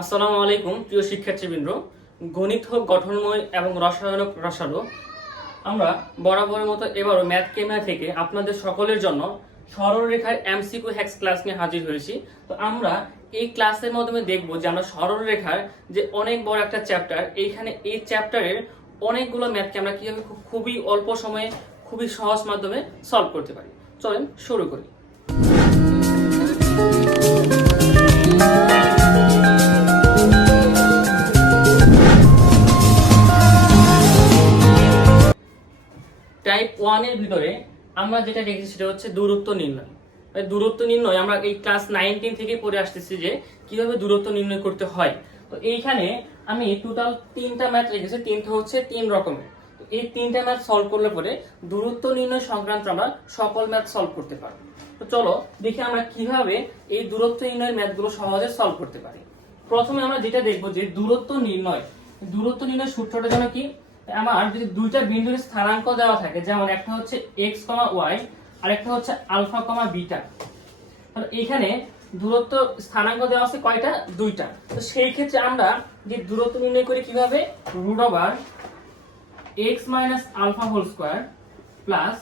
আসসালামু আলাইকুম প্রিয় শিক্ষার্থীবৃন্দ। গণিত হোক গঠনময় এবং রসায়ন হোক রসালো, আমরা বরাবরের মতো এবারও ম্যাথ কেমিয়া থেকে আপনাদের সকলের জন্য সরলরেখার এমসিকিউ হ্যাক্স ক্লাস নিয়ে হাজির হয়েছি। তো আমরা এই ক্লাসের মাধ্যমে দেখব যে আমরা সরলরেখার যে অনেক বড় একটা চ্যাপ্টার, এইখানে এই চ্যাপ্টারের অনেকগুলো ম্যাথকে আমরা কিভাবে খুবই অল্প সময়ে খুবই সহজ মাধ্যমে সলভ করতে পারি। চলেন শুরু করি। টাইপ 1 এর ভিতরে আমরা যেটা দেখেছি সেটা হচ্ছে দূরত্ব নির্ণয়। দূরত্ব নির্ণয় আমরা এই ক্লাস 19 থেকে পড়ে আসতেছি যে কিভাবে দূরত্ব নির্ণয় করতে হয়। তো এইখানে আমি টোটাল 3টা ম্যাথ রেখেছি, 3টা হচ্ছে 3 রকমের। তো এই 3টা ম্যাথ সলভ করলে পরে দূরত্ব নির্ণয় সংক্রান্ত আমরা সকল ম্যাথ সলভ করতে পারবো। তো চলো দেখি আমরা কিভাবে এই দূরত্ব নির্ণয়ের ম্যাথগুলো সহজে সলভ করতে পারি। প্রথমে আমরা যেটা দেখবো যে দূরত্ব নির্ণয় সূত্রটা যেন কি, আমার যদি দুইটা বিন্দুর স্থানাঙ্ক দেওয়া থাকে, যেমন একটা হচ্ছে x, y আর একটা হচ্ছে আলফা, বিটা। তাহলে এখানে দূরত্ব স্থানাঙ্ক দেওয়া আছে কয়টা? দুইটা। তো সেই ক্ষেত্রে আমরা যে দূরত্ব নির্ণয় করি কিভাবে, root over x minus alpha whole square plus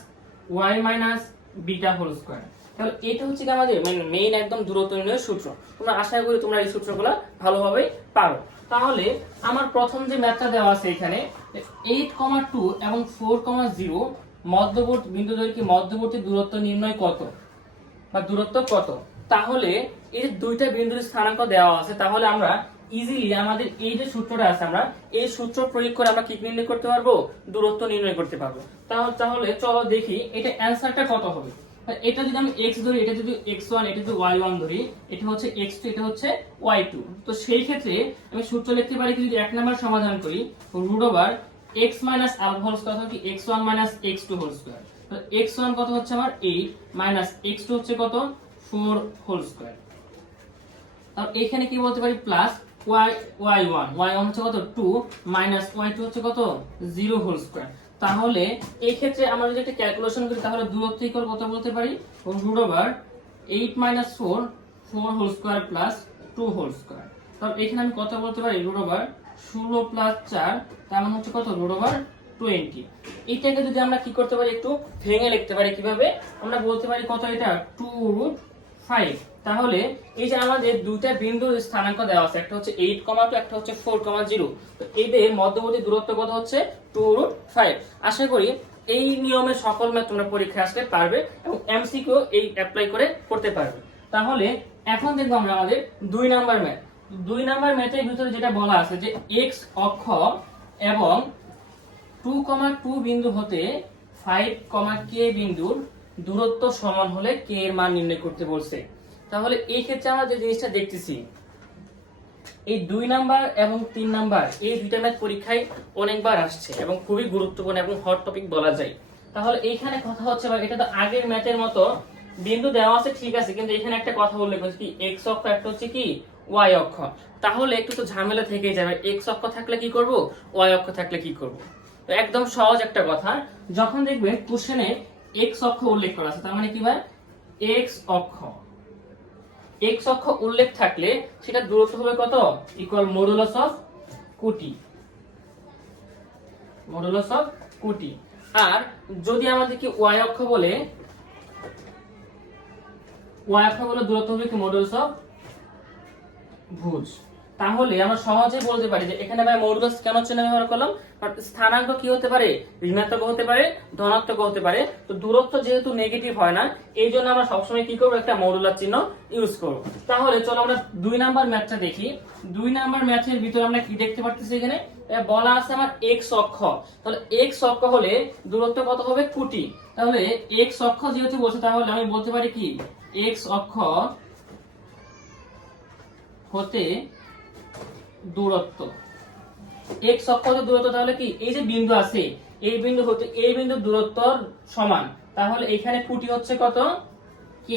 y minus beta whole square. তাহলে এটা হচ্ছে কি আমাদের মেইন একদম দূরত্ব নির্ণয়ের সূত্র। তোমরা আশা করি তোমরা এই সূত্রগুলো ভালোভাবে পারো। তাহলে আমার প্রথম যে ম্যাথটা দেওয়া আছে এখানে 8,2 এবং 4,0 মধ্যবর্তী বিন্দু দৈর্ঘ্যের মধ্যবর্তী দূরত্ব নির্ণয় কত বা দূরত্ব কত। তাহলে এই দুইটা বিন্দুর স্থানাঙ্ক দেওয়া আছে, তাহলে আমরা ইজিলি আমাদের এই যে সূত্রটা আছে আমরা এই সূত্র প্রয়োগ করে আমরা কি নির্ণয় করতে পারবো, দূরত্ব নির্ণয় করতে পারবো। তাহলে চলো দেখি এটা অ্যানসারটা কত হবে। এটা যদি আমি x ধরি, এটা যদি x1, এটা যদি y1 ধরি, এটা হচ্ছে x2, এটা হচ্ছে y2। তো সেই ক্ষেত্রে আমি সূত্র লিখতে পারি যদি এক নাম্বার সমাধান করি, root over x minus alpha whole square কি x1 minus x2 whole square. তো x1 কত হচ্ছে আমার 8 মাইনাস x2 হচ্ছে কত 4 হোল স্কয়ার। আর এখানে কি বলতে পারি প্লাস y1 হচ্ছে কত 2 মাইনাস y2 হচ্ছে কত 0 হোল স্কয়ার। তাহলে এই ক্ষেত্রে আমরা যদি একটা ক্যালকুলেশন করি তাহলে দূরত্ব ইকুয়াল কত বলতে পারি, root over 8 minus 4 whole square plus 2 whole square. তাহলে এখানে আমি কত বলতে পারি, রুট ওভার 16 প্লাস 4 তার মানে হচ্ছে কত রুট ওভার 20। এইটাকে যদি আমরা কি করতে পারি একটু ভেঙে লিখতে পারি, কিভাবে আমরা বলতে পারি কত, এটা 2√5। তাহলে এই যে আমাদের দুইটা বিন্দুর স্থানাঙ্ক দেওয়া আছে, একটা হচ্ছে 8,2 একটা হচ্ছে 4,0। তো এদের মধ্যবর্তী দূরত্ব কত হচ্ছে 2√5। আশা করি এই নিয়মে সকল ম্যাথ তোমরা পরীক্ষায় আসলে পারবে এবং এমসিকিউ এই অ্যাপ্লাই করে করতে পারবে। তাহলে এখন দেখবো আমরা আমাদের 2 নাম্বার ম্যাথ। 2 নাম্বার ম্যাথের ভিতরে যেটা বলা আছে যে x অক্ষ এবং 2,2 বিন্দু হতে 5,k বিন্দুর দূরত্ব সমান হলে k এর মান নির্ণয় করতে বলছে। তাহলে এই ক্ষেত্রে আমরা যে জিনিসটা দেখতেছি, এই 2 নাম্বার এবং 3 নাম্বার এই দুইটা ম্যাথ পরীক্ষায় অনেকবার আসছে এবং খুবই গুরুত্বপূর্ণ এবং হট টপিক বলা যায়। তাহলে এইখানে কথা হচ্ছে এটা তো আগের ম্যাথের মতো বিন্দু দেওয়া আছে, ঠিক আছে, কিন্তু এখানে একটা কথা উল্লেখ করছে কি x অক্ষ, একটা হচ্ছে কি y অক্ষ। তাহলে একটু তো ঝামেলা থেকেই যাবে, x অক্ষ থাকলে কি করব, y অক্ষ থাকলে কি করব। তো একদম সহজ একটা কথা, যখন দেখবে কোশ্চেনে x অক্ষ উল্লেখ করা আছে তার মানে কি ভাই, x অক্ষ উল্লেখ থাকলে সেটা দূরত্ব হবে কত, ইকুয়াল মডুলাস অফ কোটি। আর যদি আমাদেরকে y অক্ষ বলে দূরত্ব হবে কি মডুলাস অফ ভুজ। তাহলে আমরা সহজে বলতে পারি যে এখানে ভাই মডুলাস কেন চিহ্ন ব্যবহার করলাম, কারণ স্থানাঙ্ক কি হতে পারে, ঋণাত্মক হতে পারে, ধনাত্মক হতে পারে। তো দূরত্ব যেহেতু নেগেটিভ হয় না, এই জন্য আমরা সবসময় কি করবো, একটা মডুলাস চিহ্ন ইউজ করব। তাহলে চলো আমরা 2 নাম্বার ম্যাথটা দেখি। 2 নাম্বার ম্যাথের ভিতরে আমরা কি দেখতে পাচ্ছি, এখানে বলা আছে আমার x অক্ষ। তাহলে x অক্ষ হলে দূরত্ব কত হবে, কোটি। তাহলে x অক্ষ যেহেতু বলছে তাহলে আমি বলতে পারি কি x অক্ষ হতে দূরত্ব, x অক্ষ হতে দূরত্ব, তাহলে কি এই যে বিন্দু আছে এই বিন্দু হতে এই বিন্দুর দূরত্ব সমান। তাহলে এখানে কোটি হচ্ছে কত, k।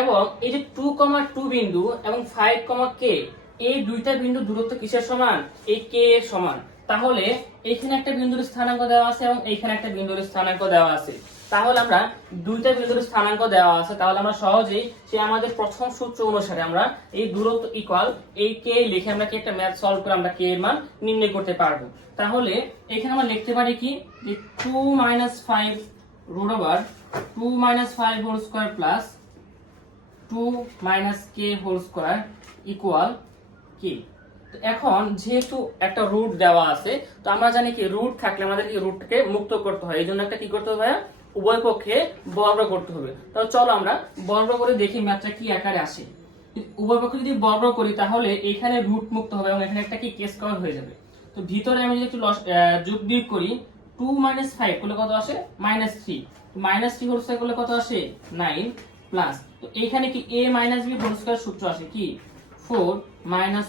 এবং এই যে 2,2 বিন্দু এবং 5,k এই দুইটা বিন্দুর দূরত্ব কিসের সমান, এই k এর সমান। তাহলে এখানে একটা বিন্দুর স্থানাঙ্ক দেওয়া আছে এবং এইখানে একটা বিন্দুর স্থানাঙ্ক দেওয়া আছে। তাহলে আমরা দুইটা বিন্দুর স্থানাঙ্ক দেওয়া আছে, তাহলে আমরা সহজেই সে আমাদের প্রথম সূত্র অনুসারে আমরা এই দূরত্ব ইকুয়াল এই কে লিখে আমরা কি একটা ম্যাথ সলভ করে আমরা কে এর মান নির্ণয় করতে পারবো। তাহলে এখানে আমরা লিখতে পারি কি যে 2 - 5 root over 2 - 5 whole square plus 2 - k whole square equal k। তো এখন যেহেতু একটা রুট দেওয়া আছে, তো আমরা জানি কি রুট থাকলে আমাদের এই রুটকে মুক্ত করতে হয়, এই জন্য একটা কি করতে হবে, উভয় পক্ষে বর্গ করতে হবে। তাহলে চলো আমরা বর্গ করে দেখি ম্যাথটা কি আকারে আসে। উভয় পক্ষে যদি বর্গ করি তাহলে এখানে রুট মুক্ত হবে এবং এখানে একটা কি কে স্কয়ার হয়ে যাবে। তো ভিতরে আমি যদি একটু যোগ বিয়োগ করি 2 - 5 করলে কত আসে -3, তো -3 হোল স্কয়ার করলে কত আসে 9 প্লাস, তো এখানে কি a - b হোল স্কয়ার সূত্র আসে কি 4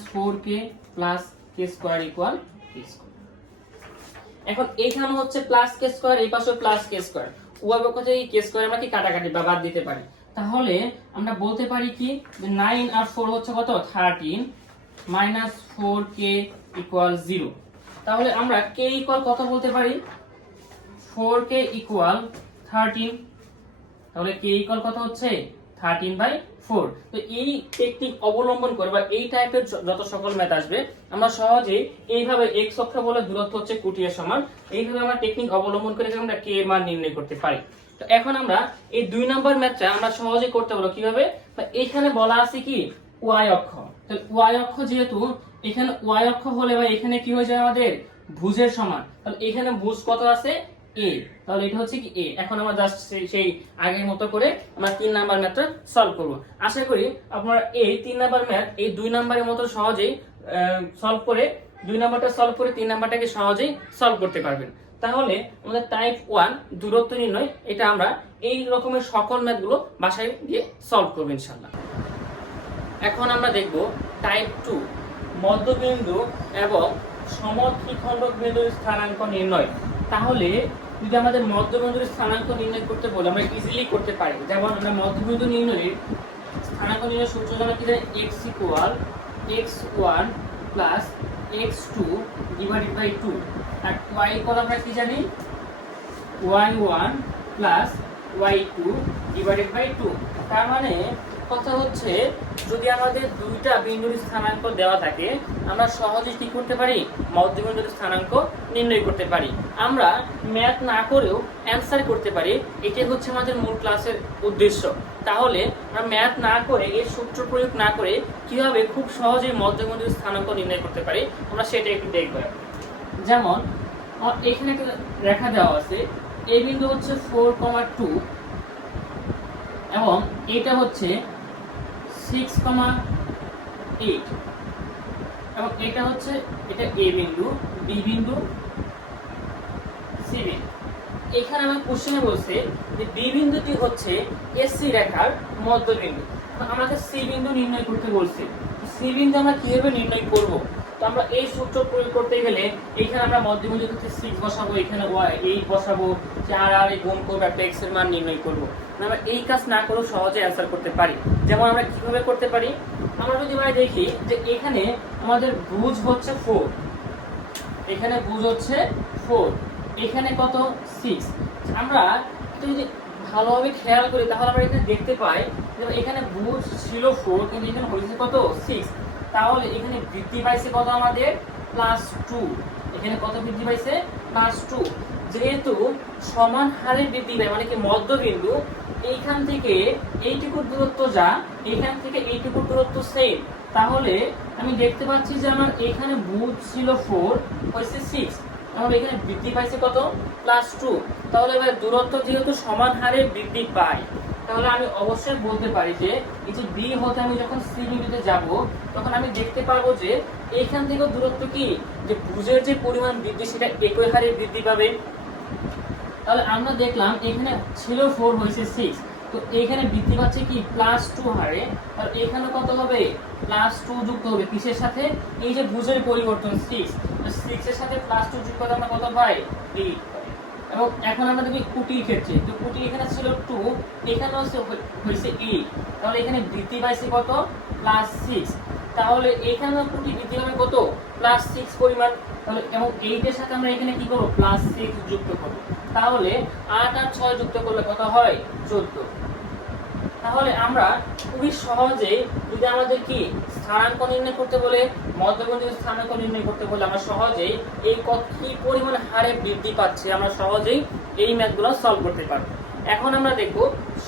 - 4k plus k square equal k square. এখন এইখানে হচ্ছে প্লাস কে স্কয়ার, এই পাশে প্লাস কে স্কয়ার, উভয় পক্ষ থেকে কে স্কয়ার আমরা কি কাটাকাটি বা বাদ দিতে পারি। তাহলে আমরা বলতে পারি কি যে 9 আর 4 হচ্ছে কত 13 - 4k ইকুয়াল 0। তাহলে আমরা k ইকুয়াল কত বলতে পারি 4k ইকুয়াল 13। তাহলে k ইকুয়াল কত হচ্ছে 13/4। তো এই টেকনিক অবলম্বন করে বা এই টাইপের যত সকল ম্যাথ আসবে আমরা সহজেই এইভাবে x অক্ষ বলে দূরত্ব হচ্ছে কোটি এর সমান, এইভাবে আমরা টেকনিক অবলম্বন করে আমরা k এর মান নির্ণয় করতে পারি। তো এখন আমরা এই 2 নাম্বার ম্যাথটা আমরা সহজেই করতে পারবো কিভাবে, এখানে বলা আছে কি y অক্ষ। তাহলে y অক্ষ যেহেতু এখানে y অক্ষ হলে বা এখানে কি হয়ে যায় আমাদের ভুজের সমান, তাহলে এখানে ভুজ কত আছে a, তাহলে এটা হচ্ছে কি a। এখন আমরা জাস্ট সেই আগের মতো করে আমরা 3 নাম্বার ম্যাথটা সলভ করব। আশা করি আপনারা এই 3 নাম্বার ম্যাথ এই 2 নাম্বারের মতো সহজেই সলভ করে 2 নাম্বারটা সলভ করে 3 নাম্বারটাকে সহজেই সলভ করতে পারবেন। তাহলে আমাদের টাইপ 1 দূরত্ব নির্ণয় এটা আমরা এই রকমের সকল ম্যাথগুলো বাসায় গিয়ে সলভ করব ইনশাআল্লাহ। এখন আমরা দেখব টাইপ 2 মধ্যবিন্দু এবং সমদ্বিখণ্ডক বিন্দুর স্থানাঙ্ক নির্ণয়। তাহলে যদি আমাদের মধ্যবিন্দুর স্থানাঙ্ক নির্ণয় করতে বলে আমরা ইজিলি করতে পারি। যেমন আমরা মধ্যবিন্দু নির্ণয়ের স্থানাঙ্ক নির্ণয়ের সূত্র জানা কি জানি x equal x1 plus x2 divided by 2, আর y ইকুয়াল আমরা কি জানি y1 plus y2 divided by 2। তার মানে কথা হচ্ছে যদি আমাদের দুইটা বিন্দুর স্থানাঙ্ক দেওয়া থাকে আমরা সহজেই কি করতে পারি মধ্যবিন্দুর স্থানাঙ্ক নির্ণয় করতে পারি। আমরা ম্যাথ না করেও অ্যানসার করতে পারি, এটাই হচ্ছে আমাদের মূল ক্লাসের উদ্দেশ্য। তাহলে আমরা ম্যাথ না করে এর সূত্র প্রয়োগ না করে কিভাবে খুব সহজেই মধ্যবিন্দুর স্থানাঙ্ক নির্ণয় করতে পারি আমরা সেটা একটু দেখব। যেমন এখানে একটা রেখা দেওয়া আছে, এই বিন্দু হচ্ছে 4,2 এবং এটা হচ্ছে 6,8 এবং এটা হচ্ছে এটা a বিন্দু, b বিন্দু, c বিন্দু। এখানে আমার কোশ্চেনে বলছে যে b বিন্দুটি হচ্ছে AC রেখার মধ্যবিন্দু, আমাকে c বিন্দু নির্ণয় করতে বলছে। c বিন্দু আমরা কিভাবে নির্ণয় করব, তো আমরা এই সূত্র প্রয়োগ করতে গেলে এখানে আমরা মধ্যবিন্দুতে 6 বসাবো, এখানে y 8 বসাবো, 4 আর গুণ করব একটা x এর মান নির্ণয় করব। আমরা এই কাজ না করেও সহজে অ্যানসার করতে পারি। যেমন আমরা কিভাবে করতে পারি, আমরা যদি ভাই দেখি যে এখানে আমাদের ভুজ হচ্ছে 4, এখানে ভুজ হচ্ছে 4, এখানে কত 6। আমরা যদি ভালোভাবে খেয়াল করি তাহলে আমরা এখানে দেখতে পাই যে এখানে ভুজ ছিল 4 কিন্তু এখানে হয়েছে কত 6, তাহলে এখানে বৃদ্ধি পাইছে কত আমাদের +2, এখানে কত বৃদ্ধি পাইছে +2। যেহেতু সমান হারে বৃদ্ধি পায় মানে কি মধ্যবিন্দু এইখান থেকে এইটুকু দূরত্ব যা এইখান থেকে এইটুকু দূরত্ব সেম, তাহলে আমি দেখতে পাচ্ছি যে আমার এখানে ভুজ ছিল 4 হয়েছে 6, তাহলে এখানে বৃদ্ধি পাইছে কত +2। তাহলে এবার দূরত্ব যেহেতু সমান হারে বৃদ্ধি পায় তাহলে আমি অবশ্যই বলতে পারি যে এই যে বি হতে আমি যখন সি বিন্দুতে যাব তখন আমি দেখতে পারবো যে এইখান থেকে দূরত্ব কি যে ভুজের যে পরিমাণ বৃদ্ধি সেটা একই হারে বৃদ্ধি পাবে। তাহলে আমরা দেখলাম এখানে ছিল 4 হয়েছে 6, তো এখানে বৃদ্ধি পাচ্ছে কি +2 হারে, আর এখানে কত হবে +2 যুক্ত হবে কিসের সাথে এই যে ভুজের পরিবর্তন 6, তো 6 এর সাথে +2 যুক্ত করলে আমরা কত পাই 8। এবং এখন আমরা দেখি কুটির ক্ষেত্রে, তো কুটি এখানে ছিল 2, এখানে হয়েছে 8, তাহলে এখানে বৃদ্ধি পাইছে কত +6, তাহলে এখানে কুটি বৃদ্ধি হবে কত +6 পরিমাণ। তাহলে এবং 8 এর সাথে আমরা এখানে কি করব +6 যুক্ত করব। তাহলে 8 আর 6 যুক্ত করলে কত হয় 14। তাহলে আমরা খুবই সহজে যদি আমাদের কি স্থানাঙ্ক নির্ণয় করতে বলে, মধ্যবিন্দুর স্থানাঙ্ক নির্ণয় করতে বলে, আমরা সহজেই এই কি পরিমাণ হারে বৃদ্ধি পাচ্ছে আমরা সহজেই এই ম্যাথগুলো সলভ করতে পারবো। এখন আমরা দেখব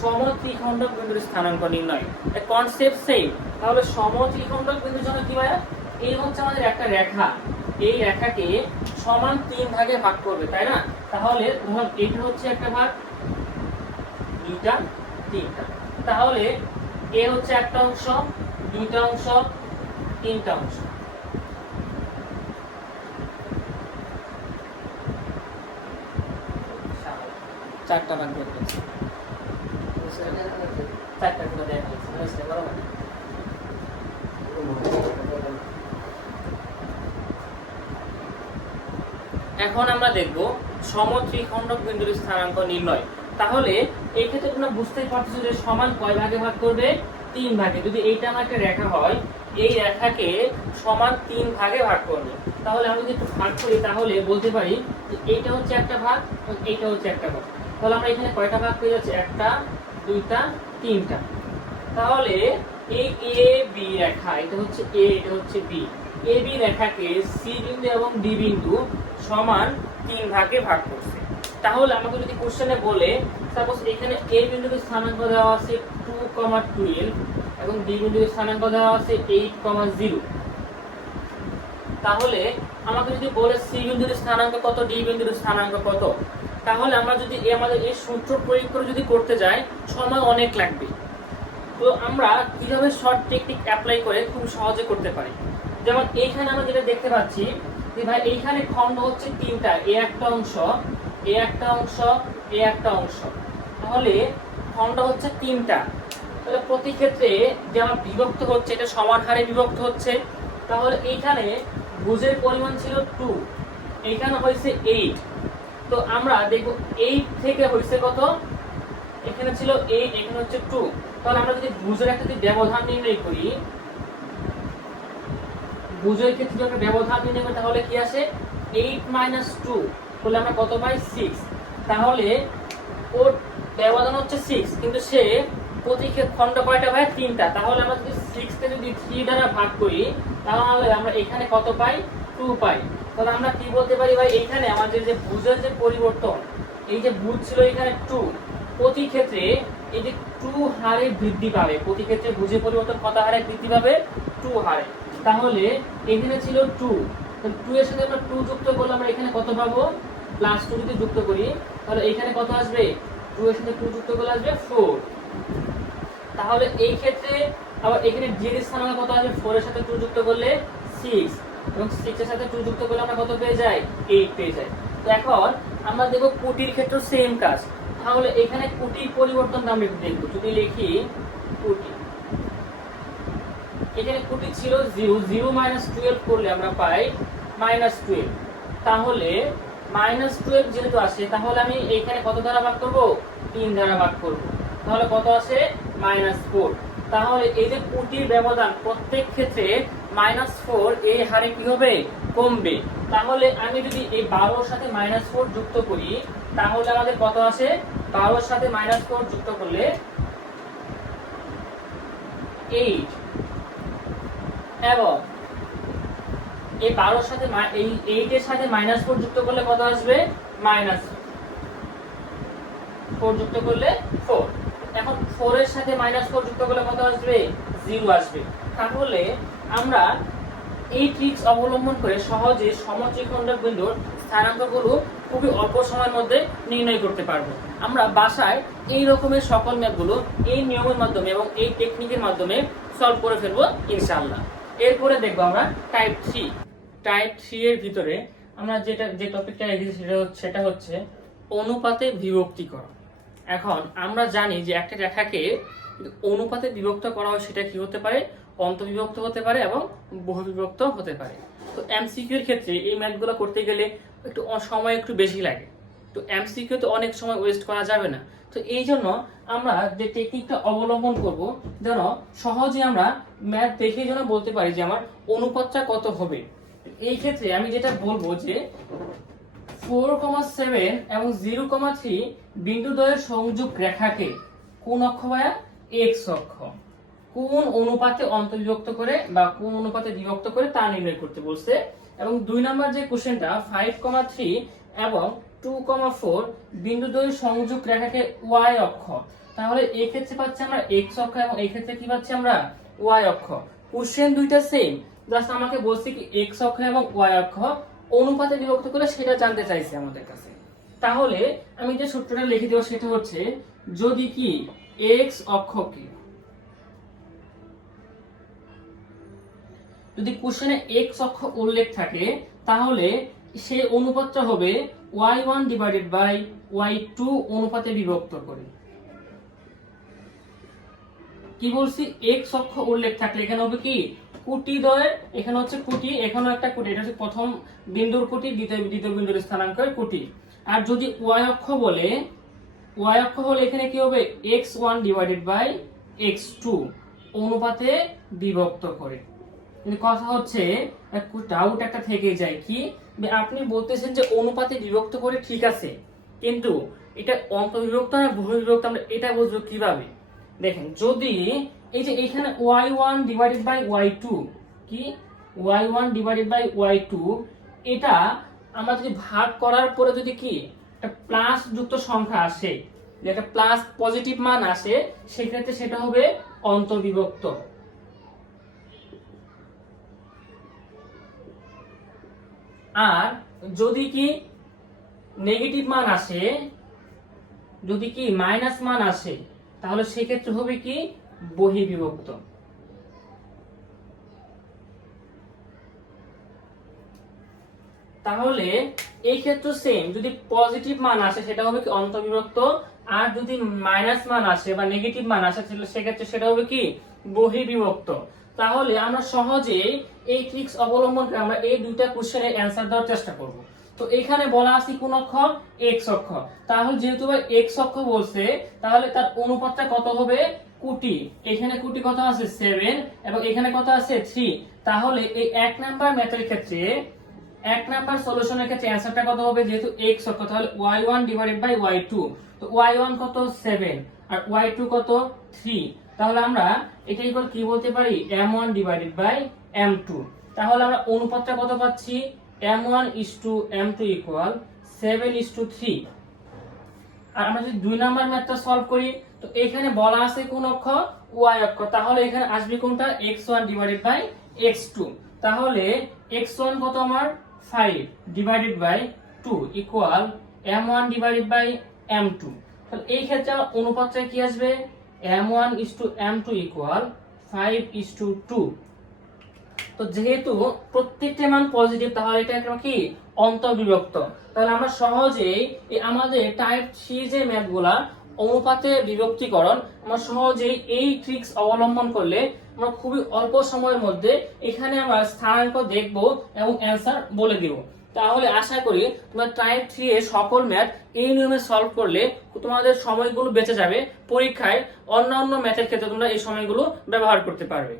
সমত্রিখণ্ডক বিন্দুর স্থানাঙ্ক নির্ণয়, কনসেপ্ট সেম। তাহলে সমত্রিখণ্ডক বিন্দুর জন্য কি ভাইয়া, এই হচ্ছে আমাদের একটা রেখা, এই রেখাকে সমান 3 ভাগে ভাগ করবে, তাই না? তাহলে ধরুন এটা হচ্ছে একটা ভাগ, দুইটা, তিনটা। তাহলে এ হচ্ছে একটা অংশ, দুইটা অংশ, তিনটা অংশ। চারটা ভাগ করে দিয়েছি, চারটা করে দেয়া হয়েছে, বরাবর। এখন আমরা দেখব সমত্রিখণ্ডক বিন্দুর স্থানাঙ্ক নির্ণয়। তাহলে এই ক্ষেত্রে তোমরা বুঝতেই পারছো যে সমান কয় ভাগে ভাগ করবে, 3 ভাগে। যদি এইটা আমার একটা রেখা হয়, এই রেখাকে সমান 3 ভাগে ভাগ করবে। তাহলে আমি যদি একটু ভাগ করি তাহলে বলতে পারি যে এইটা হচ্ছে একটা ভাগ এবং এইটা হচ্ছে একটা ভাগ। তাহলে আমরা এখানে কয়টা ভাগ পেয়ে যাচ্ছি, একটা, দুইটা, তিনটা। তাহলে এই এ বি রেখা, এটা হচ্ছে এ, এটা হচ্ছে বি, এ বি রেখাকে সি বিন্দু এবং ডি বিন্দু সমান 3 ভাগে ভাগ করছে। তাহলে আমাকে যদি কোশ্চেনে বলে সাপোজ এখানে এ বিন্দুকে স্থানাঙ্ক দেওয়া আছে 2,12 এবং ডি বিন্দুকে স্থানাঙ্ক দেওয়া আছে 8,0, তাহলে আমাকে যদি বলে সি বিন্দুর স্থানাঙ্ক কত, ডি বিন্দুর স্থানাঙ্ক কত, তাহলে আমরা যদি আমাদের এই সূত্র প্রয়োগ করে যদি করতে যাই সময় অনেক লাগবে। তো আমরা কিভাবে শর্ট টেকনিক অ্যাপ্লাই করে খুব সহজে করতে পারি। যেমন এইখানে আমরা যেটা দেখতে পাচ্ছি যে ভাই এইখানে খণ্ড হচ্ছে 3টা, এ একটা অংশ, এ একটা অংশ, এ একটা অংশ। তাহলে খণ্ড হচ্ছে 3টা। তাহলে প্রতি ক্ষেত্রে যে আমার বিভক্ত হচ্ছে এটা সমান হারে বিভক্ত হচ্ছে। তাহলে এইখানে ভুজের পরিমাণ ছিল 2, এইখানে হয়েছে 8। তো আমরা দেখব 8 থেকে হয়েছে কত, এখানে ছিল 8, এখানে হচ্ছে 2। তাহলে আমরা যদি ভুজের একটা যদি ব্যবধান নির্ণয় করি, ভুজের ক্ষেত্রে যদি আমরা ব্যবধান নির্ণয় করি তাহলে কি আসে, 8 - 2 তাহলে আমরা কত পাই, 6। তাহলে ওর ব্যবধান হচ্ছে 6, কিন্তু সে প্রতি খণ্ড কয়টা পায়, 3টা। তাহলে আমরা যদি 6 কে যদি 3 দ্বারা ভাগ করি তাহলে আমরা এখানে কত পাই, 2 পাই। তাহলে আমরা কি বলতে পারি ভাই, এখানে আমাদের যে ভুজের যে পরিবর্তন, এই যে ভুজ ছিল এখানে 2, প্রতি ক্ষেত্রে এই যে 2 হারে বৃদ্ধি পাবে, প্রতি ক্ষেত্রে ভুজের পরিবর্তন কত হারে বৃদ্ধি পাবে, 2 হারে। তাহলে এখানে ছিল 2, 2 এর সাথে আমরা 2 যুক্ত করলে আমরা এখানে কত পাবো, +2 যদি যুক্ত করি তাহলে এখানে কত আসবে, 2 এর সাথে 2 যুক্ত করলে আসবে 4। তাহলে এই ক্ষেত্রে আবার এখানে ডি এর স্থানাঙ্ক কত আসবে, 4 এর সাথে 2 যুক্ত করলে 6 এবং 6 এর সাথে 2 যুক্ত করলে আমরা কত পেয়ে যাই, 8 পেয়ে যাই। তো এখন আমরা দেখব কোটির ক্ষেত্রে সেম কাজ। তাহলে এখানে কোটির পরিবর্তনটা আমরা একটু দেখব। যদি লিখি কোটি, এখানে কোটি ছিল 0, 0 - 12 করলে আমরা পাই -12। তাহলে -12 যেহেতু আসে তাহলে আমি এইখানে কত দ্বারা ভাগ করব, 3 দ্বারা ভাগ করব। তাহলে কত আসে, -4। তাহলে এই যে কোটির ব্যবধান প্রত্যেক ক্ষেত্রে -4 এই হারে কি হবে, কমবে। তাহলে আমি যদি এই 12 এর সাথে -4 যুক্ত করি তাহলে আমাদের কত আসে, 12 এর সাথে -4 যুক্ত করলে 8, এবং এই 12 এর সাথে এই 8 এর সাথে -4 যুক্ত করলে কত আসবে, -4 যুক্ত করলে 4। এখন 4 এর সাথে -4 যুক্ত করলে কত আসবে, 0 আসবে। তাহলে আমরা এই ট্রিক্স অবলম্বন করে সহজে সমত্রিখণ্ডক বিন্দুর স্থানাঙ্কগুলো খুবই অল্প সময়ের মধ্যে নির্ণয় করতে পারবো। আমরা বাসায় এই রকমের সকল ম্যাথগুলো এই নিয়মের মাধ্যমে এবং এই টেকনিকের মাধ্যমে সলভ করে ফেলবো ইনশাআল্লাহ। এরপরে দেখবো আমরা টাইপ 3। টাইপ 3 এর ভিতরে আমরা যে টপিকটা রেখেছি সেটা হচ্ছে অনুপাতে বিভক্তিকরণ। এখন আমরা জানি যে একটা রেখাকে অনুপাতে বিভক্ত করা হয় সেটা কি হতে পারে, অন্তর্বিভক্ত হতে পারে এবং বহির্বিভক্ত হতে পারে। তো এমসিকিউ এর ক্ষেত্রে এই ম্যাথগুলো করতে গেলে একটু সময় একটু বেশি লাগে। তো এমসিকিউ তো অনেক সময় ওয়েস্ট করা যাবে না। তো এই জন্য আমরা যে টেকনিকটা অবলম্বন করব, যেন সহজে আমরা ম্যাথ দেখে যেন বলতে পারি যে আমার অনুপাতটা কত হবে। এই ক্ষেত্রে আমি যেটা বলবো যে 4,7 এবং 0,3 বিন্দুদ্বয়ের সংযোগ রেখাকে কোন অক্ষ ভাইয়া এক্স অক্ষ কোন অনুপাতে অন্তর্বিভক্ত করে বা কোন অনুপাতে বিভক্ত করে তা নির্ণয় করতে বলছে। এবং 2 নাম্বার যে কোশ্চেনটা 5,3 এবং 2,4 বিন্দুদ্বয়ের সংযোগ রেখাকে ওয়াই অক্ষ, তাহলে এই ক্ষেত্রে পাচ্ছি আমরা এক্স অক্ষ এবং এই ক্ষেত্রে কি পাচ্ছি আমরা ওয়াই অক্ষ। কোশ্চেন দুইটা সেম, জাস্ট আমাকে বলছে কি এক্স অক্ষ এবং ওয়াই অক্ষ অনুপাতে বিভক্ত করে সেটা জানতে চাইছে আমাদের কাছে। তাহলে আমি যে সূত্রটা লিখে দেব সেটা হচ্ছে, যদি কি এক্স অক্ষকে, যদি কোশ্চেনে এক্স অক্ষ উল্লেখ থাকে তাহলে সেই অনুপাতটা হবে y1 ডিভাইডেড বাই y2 অনুপাতে বিভক্ত করে। কি বলছি, এক্স অক্ষ উল্লেখ থাকলে এখানে হবে কি কুটি দ্বয়ের, এখানে হচ্ছে কুটি, এখানে একটা কুটি, এটা হচ্ছে প্রথম বিন্দুর কুটি, দ্বিতীয় বিন্দুর স্থানাঙ্কের কুটি। আর যদি ওয়াই অক্ষ বলে, ওয়াই অক্ষ হলে এখানে কি হবে x1 ডিভাইডেড বাই x2 অনুপাতে বিভক্ত করে। কিন্তু কথা হচ্ছে ডাউট একটা থেকে যায় কি, আপনি বলতেছেন যে অনুপাতে বিভক্ত করে ঠিক আছে, কিন্তু এটা অন্তর্বিভক্ত না বহির্বিভক্ত আমরা এটা বুঝবো কিভাবে? দেখেন, যদি এই যে এখানে y1 ডিভাইডেড বাই y2, কি y1 ডিভাইডেড বাই y2, এটা আমরা যদি ভাগ করার পরে যদি কি একটা প্লাস যুক্ত সংখ্যা আসে, যে একটা প্লাস পজিটিভ মান আসে, সেক্ষেত্রে সেটা হবে অন্তর্বিভক্ত। আর যদি কি নেগেটিভ মান আসে, যদি কি মাইনাস মান আসে, তাহলে সেক্ষেত্রে হবে কি বহির্বিভক্ত। তাহলে এই ক্ষেত্রে সেম, যদি পজিটিভ মান আসে সেটা হবে কি অন্তর্বিভক্ত, আর যদি মাইনাস মান আসে বা নেগেটিভ মান আসে সেক্ষেত্রে সেটা হবে কি বহির্বিভক্ত। তাহলে আমরা সহজেই এই ট্রিক্স অবলম্বন করে আমরা এই দুইটা কোশ্চেনের অ্যান্সার দেওয়ার চেষ্টা করব। তো এখানে বলা আছে কোন অক্ষ এক্স অক্ষ, তাহলে যেহেতু এক্স অক্ষ বলছে তাহলে তার অনুপাতটা কত হবে কুটি, এখানে কুটি কত আছে 7 এবং এখানে কত আছে 3। তাহলে এই এক নাম্বার ম্যাথের ক্ষেত্রে, এক নাম্বার সলিউশনের ক্ষেত্রে অ্যানসারটা কত হবে, যেহেতু x অক্ষ তাহলে y1 ডিভাইডেড বাই y2, তো y1 কত 7 আর y2 কত 3, তাহলে আমরা এটা ইকুয়াল কি বলতে পারি m1 ডিভাইডেড বাই m2। তাহলে আমরা অনুপাতটা কত পাচ্ছি m1:m2 ইকুয়াল 7:3। আর আমরা যদি 2 নাম্বার ম্যাথটা সলভ করি, তো এখানে বলা আছে কোন অক্ষ y অক্ষ, তাহলে এখানে আসবে কোনটা x1 ডিভাইডেড বাই x2। তাহলে x1 কত আমার 5 divided by 2 equal m1 divided by m2। তাহলে এই ক্ষেত্রে আমার অনুপাতটা কি আসবে m1:m2 ইকুয়াল 5:2। তো যেহেতু প্রত্যেকটা মান পজিটিভ তাহলে এটা একটা কি অন্তর্বিভক্ত। তাহলে আমরা সহজেই আমাদের টাইপ 3 যে ম্যাথগুলা অনুপাতে বিভক্তিকরণ, আমরা সহজেই এই ট্রিক্স অবলম্বন করলে আমরা খুবই অল্প সময়ের মধ্যে এখানে আমরা স্থানাঙ্ক দেখব এবং অ্যান্সার বলে দিব। তাহলে আশা করি তোমরা টাইপ 3 এর সকল ম্যাথ এই নিয়মে সলভ করলে তোমাদের সময়গুলো বেঁচে যাবে, পরীক্ষায় অন্যান্য ম্যাথের ক্ষেত্রে তোমরা এই সময়গুলো ব্যবহার করতে পারবে।